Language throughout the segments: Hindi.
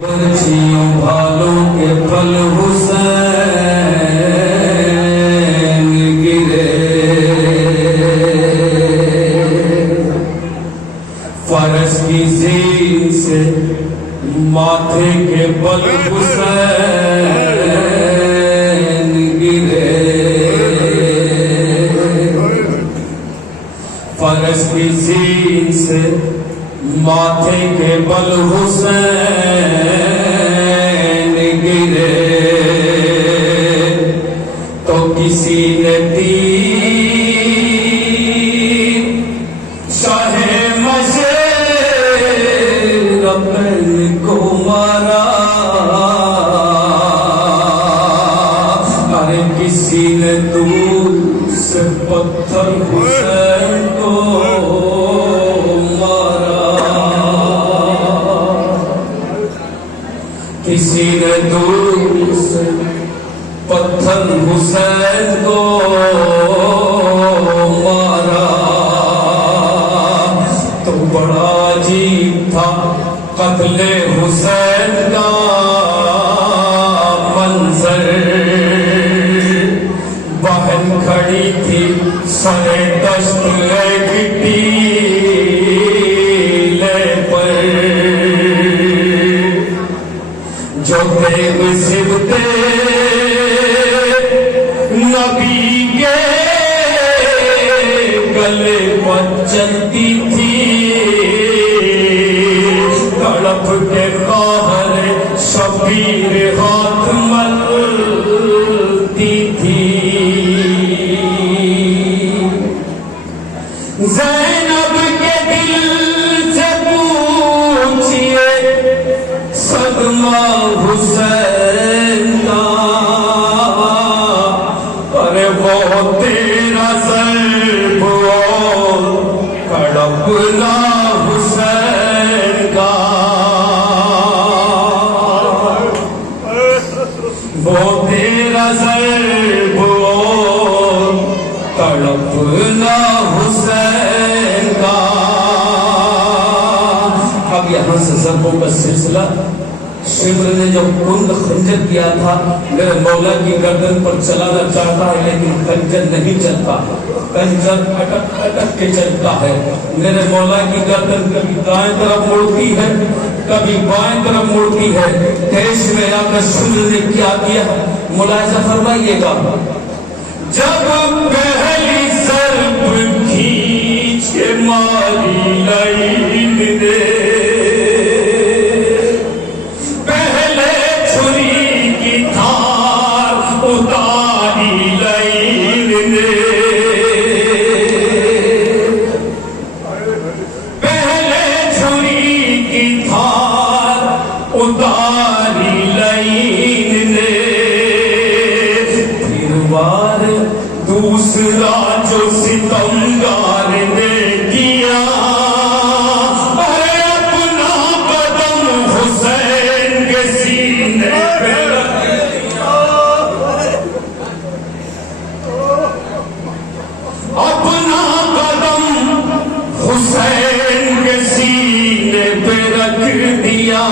बच्चियों भालों के फल हुसैन गिरे, फरस की ज़ीन से माथे के बल हुसैन गिरे, फरस की ज़ीन से माथे के बल हुसैन गिरे, तो किसी ने तीर शाहे मशरक़ैन को मारा, अरे किसी ने दूर से पत्थर हुसैन को किसी ने दूर से पत्थर हुसैन को मारा, तो बड़ा अजीब था कत्ले हुसैन का मंजर। बहन खड़ी थी सरे दश्त गिट्टी जो देव सिबते नबी के गले पर चलती थी, तड़प के कहर शबीर हाथ मलती थी। ज़ैनब के दिल से पूछिए सदमा हुसैन का, अरे वो तेरा ज़र्ब और कड़पना हुसैन का, वो तेरा ज़र्ब और कड़पना हुसैन का। अब यहाँ से ज़र्बों का सिलसिला, शिमर ने जो कुंद खंजर किया था, मेरे मौला की गर्दन पर चलाना चाहता है लेकिन खंजर नहीं चलता, खंजर अटक अटक के चलता है। मेरे मौला की गर्दन कभी दाएं तरफ मुड़ती है, कभी बाएं तरफ मुड़ती है। देश में आकर शिमर ने क्या किया, मुलाहिजा फरमाइएगा। जब पहली ज़र्ब खींच के मारी लाइन ने, उतारी लाइन ने, फिर बार दूसरा जो सितमगार ने किया, अरे अपना कदम हुसैन के सीने पे रख दिया, अपना कदम हुसैन के सीने पे रख दिया।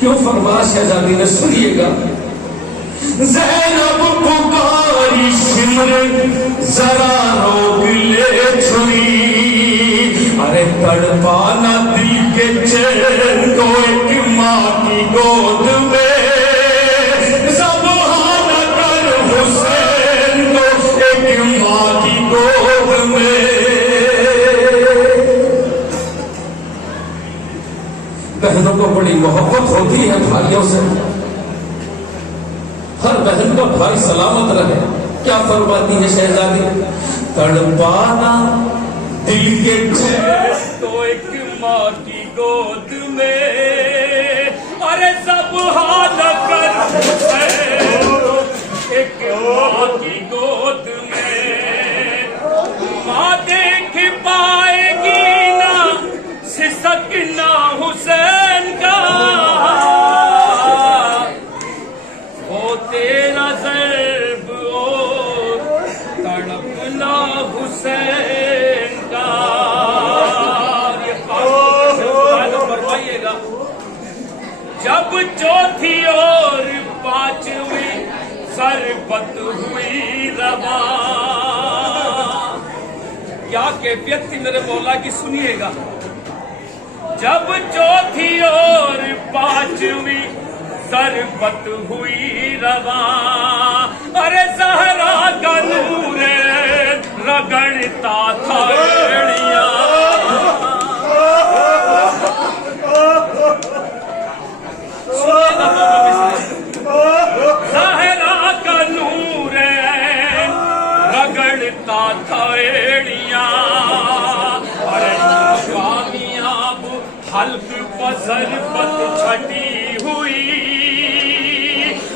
क्यों फरमाया शहजादी ने, सुनिएगा। ज़ैनब पुकारी शिमर जरा रोक ले छुरी, अरे तड़पाना दिल के चैन को एक माँ की गोद में, ज़बान कर हुसैन को एक माँ की गोद में। बहनों को बड़ी मोहब्बत होती है भाइयों से, हर बहन का भाई सलामत रहे। क्या फरमाती है शहजादी, तड़पाना दिल के चैन तो एक माँ की गोद में, अरे सब हाल कर एक माँ की गोद में। माँ देख पाएगी ना सिसकना हुसैन का, वो तेरा ज़र्ब और तड़पना हुसैन का। ये फरमाइएगा। जब चौथी और पांचवी शरबत हुई रवा, क्या कैफियत थी मेरे मौला की, सुनिएगा। जब चौथी और पांचवी शरबत हुई रवा, अरे ज़हरा का नूर रगड़ता था एड़ियां। ज़हरा का नूर रगड़ता था एड़ियां, अरे कामयाब हल्क पसर पत छटी हुई,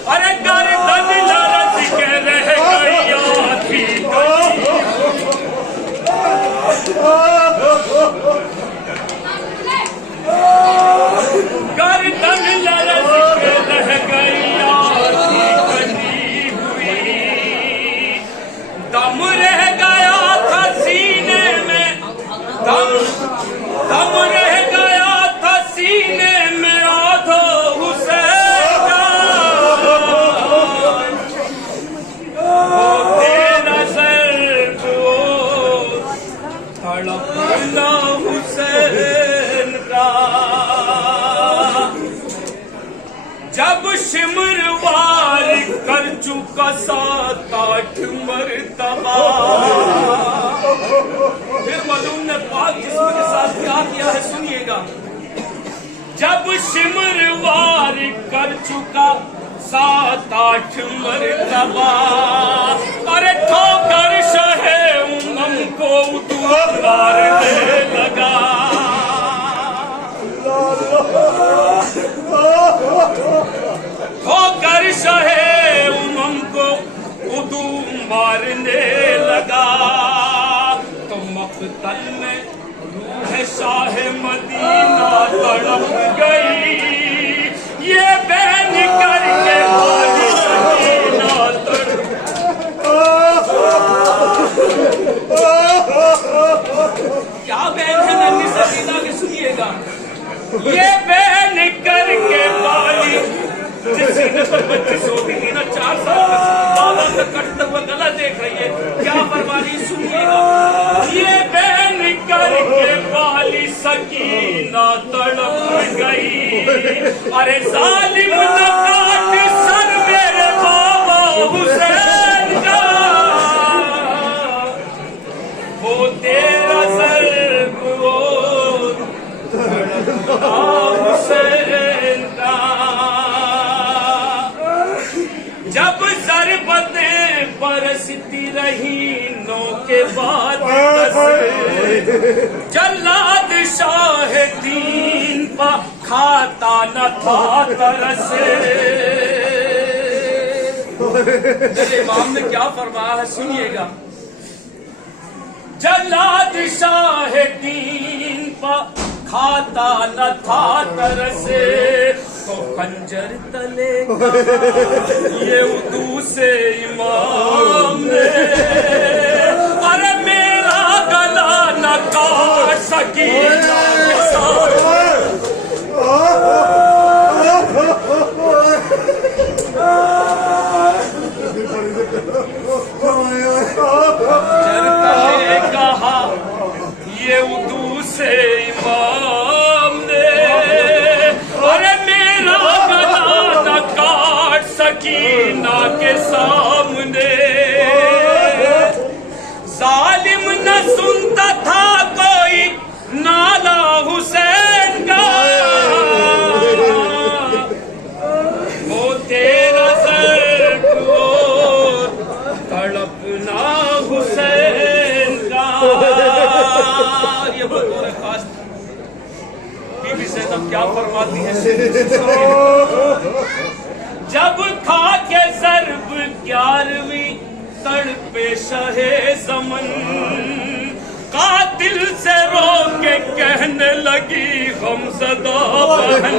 अरे गर्दन लरज के रह गई थी गर्दन लरज के रह गई थी कटी हुई। दम रह गया था सीने में, दम रह गया था सीने में आधो हुसैन का, वो तेरा ज़र्ब तड़पना हुसैन का। जब शिमरवार कर चुका 7-8 मरतबा, फिर मलूम ने पाक जिस्म के साथ क्या किया है, सुनिएगा। जब शिमरवार कर चुका 7-8 मरतबा, अरे ठोकर शहे उमम को मारने लगा, ठोकर शहे उमम को उदू मारने लगा। तो मक़तल में रूह शाह मदीना तड़प गई, ये बहन करके हाली सकीना तड़प। क्या बहन है नन्ही सकीना की, सुनिएगा। ये बहन करके बाली जिसकी नस्ल 25 होती थी ना, 4 साल बाबा का कटता हुआ गला देख रही है, क्या फरमानी, सुनिएगा। ये बहन करके बाली सकीना तड़प गई, अरे जालिम न काट सर मेरे बाबा हुसैन का, वो तेरा ज़र्ब तड़पना हुसैन का। जब ज़रबतें बरसती रही नौ के बाद जल्लाद शाह दीन पा खाता न था तरस। मेरे इमाम ने क्या फरमाया है, सुनिएगा। जल्लाद शाह दीन पा खाता न था तरस, तो खंजर तले ये उदू से इमाम ने, अरे मेरा गला न काट सकी कहा, ये उदू से इमाम ने, अरे मेरा गला न काट सकीना के सामने। आजम क्या फरमाती है। जब खा के ज़र्ब 11वीं तड़पे शहे ज़मन, कातिल से रो के कहने लगी गमज़दा बहन,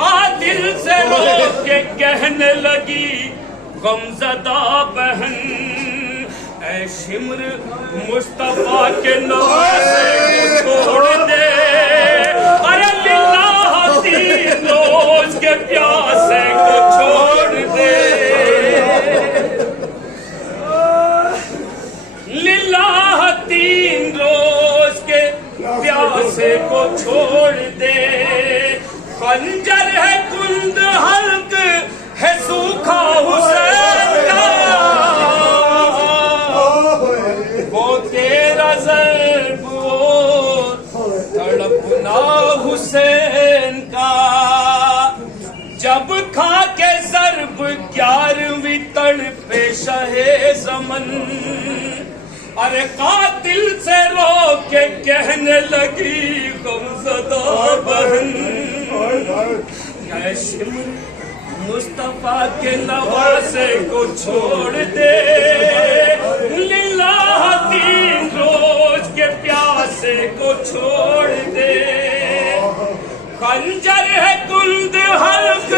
कातिल से रो के कहने लगी गमज़दा बहन, ऐ शिम्र मुस्तफा के नवासे को छोड़ दे, अरे लिल्लाह 3 रोज के प्यासे को छोड़ दे, लिल्लाह 3 रोज के प्यासे को छोड़ दे, खंजर है कुंद हल्क है सूखा हुसैन का, वो तेरा ज़र्ब तड़पना हुसैन का। जब खा के ज़र्ब 11वीं तड़पे शहे ज़मन, अरे कातिल से रो के कहने लगी गमज़दा बहन, ऐ शिम्र मुस्तफा के नवासे को छोड़ दे, लिल्लाह 3 रोज के प्यासे को छोड़ दे, खंजर है कुंद हल्क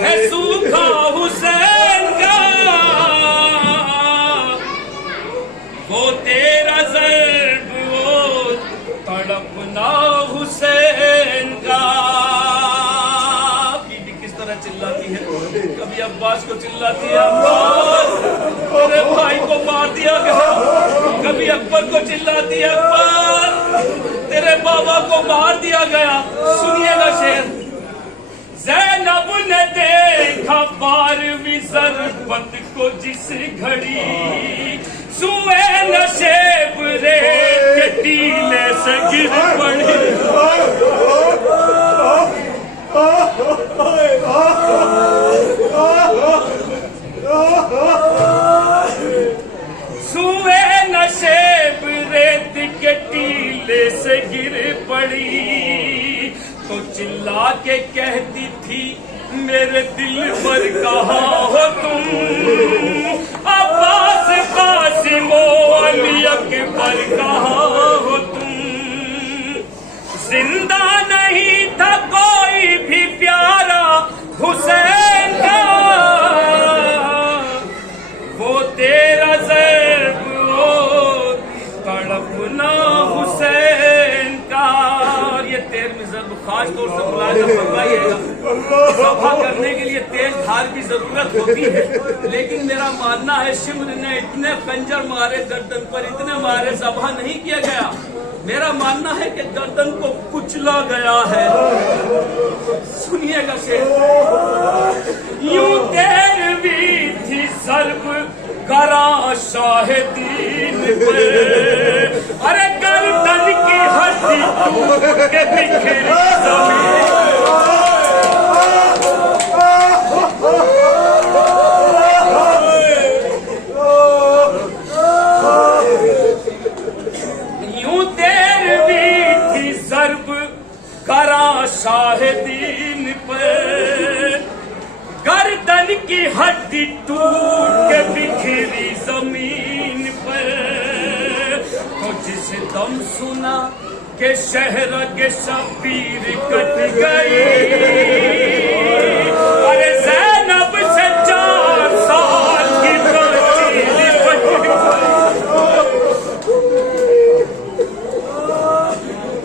है सूखा हुसैन का, वो तेरा ज़र्ब तड़पना हुसैन का। चिल्लाती है, कभी अब्बास को चिल्लाती है अब्बास तेरे भाई को मार दिया गया, कभी अकबर को चिल्लाती है अकबर तेरे बाबा को मार दिया गया। सुनिएगा शेर, ज़ैनब ने देखा 12वीं ज़रबत को जिस घड़ी, सुए नशेब रेत के टीले से गिर पड़ी, सुए नशेब रेत के टीले से गिर पड़ी, तो चिल्ला के कहती थी मेरे दिल पर कहाँ हो तुम, अब्बास कासिम अली अकबर कहाँ हो तुम, जिंदा नहीं था कोई भी प्यारा हुसैन का, वो तेरा ज़र्ब तड़पना हुसैन का। ये 13वीं ज़र्ब खास तौर से मुलाज़ा फरमाइएगा, ज़ब्ह करने के लिए तेज धार की जरूरत होती है, लेकिन मेरा मानना है शिम्र ने इतने खंजर मारे गर्दन पर, इतने मारे ज़ब्ह नहीं किया गया, मेरा मानना है कि गर्दन को कुचला गया है। सुनिएगा शेर, यूं 13वीं थी ज़र्ब करा शाहिदीन पे, अरे गर्दन की हड्डी टूट के बिखरी ज़मीन, शाहिदीन पे गर्दन की हड्डी टूट के बिखरी जमीन पे, तो जिस दम सुना के शहर के शबीर कट गई, अरे ज़ैनब से 4 साल की बच्ची लिपट गई,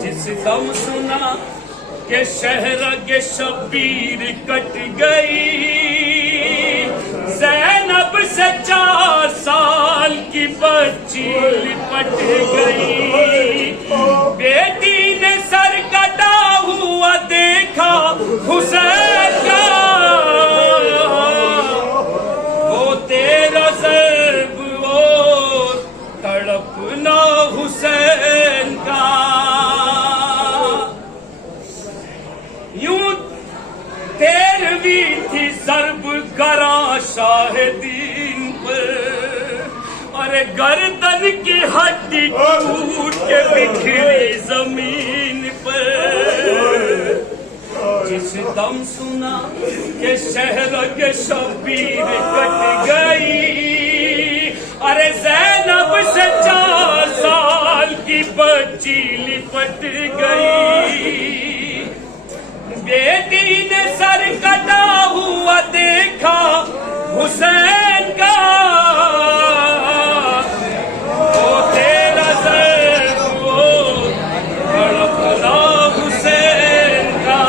जिस दम सुना के शहर के शबीर कट गई, ज़ैनब से 4 साल की बच्ची लिपट गई, बेटी ने सर कटा हुआ देखा हुसैन का, वो तेरा ज़र्ब तड़पना हुसैन का। यूं 13वीं थी ज़र्ब करा शाहिदीन पर, अरे गर्दन की हड्डी टूट के बिखरी जमीन पर, जिस दम सुना के शहर के शबीर कट गई। अरे ज़ैनब से 4 साल की बच्ची लिपट गई। बेटी ने सर कटा हुआ देखा हुसैन का, वो तेरा सर वो तड़पता हुसैन का।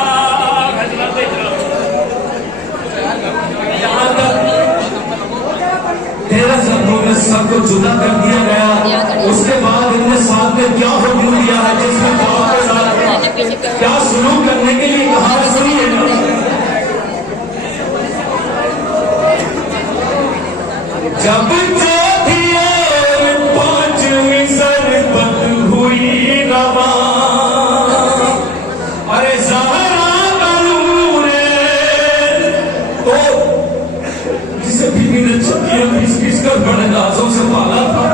तेरह शब्दों में सबको जुदा कर दिया गया। उसके बाद इनने साथ में क्या हुक्म दिया है, जिसमें बाप के साथ क्या शुरू करने के लिए कहा है, सुनिएगा। जब चौथी और 5वीं सरबत हुई रवा, अरे ज़हरा का नूर तो जिसे बीबी ने छतियां पीस कर बड़े नाजों से पाला था।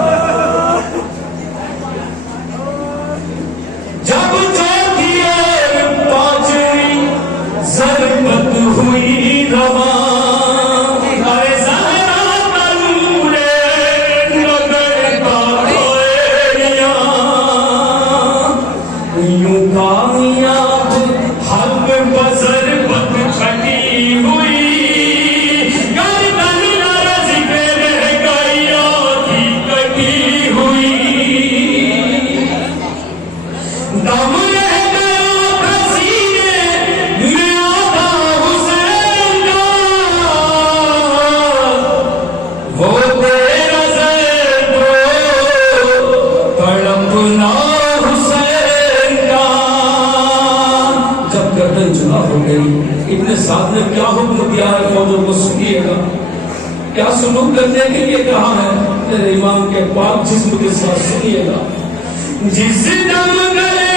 जब चौथी और 5वीं सरबत हुई रवा, अरे ज़हरा का नूर नगर का खोया, यूं कामयाब हक बज़रबत छटी हुई। इतने साथ में क्या हुक्म दिया है फौजों को, सुनिएगा। क्या सुलूक करने के लिए कहा है तेरे इमाम के पाक जिस्म के साथ, सुनिएगा। जिस दम गले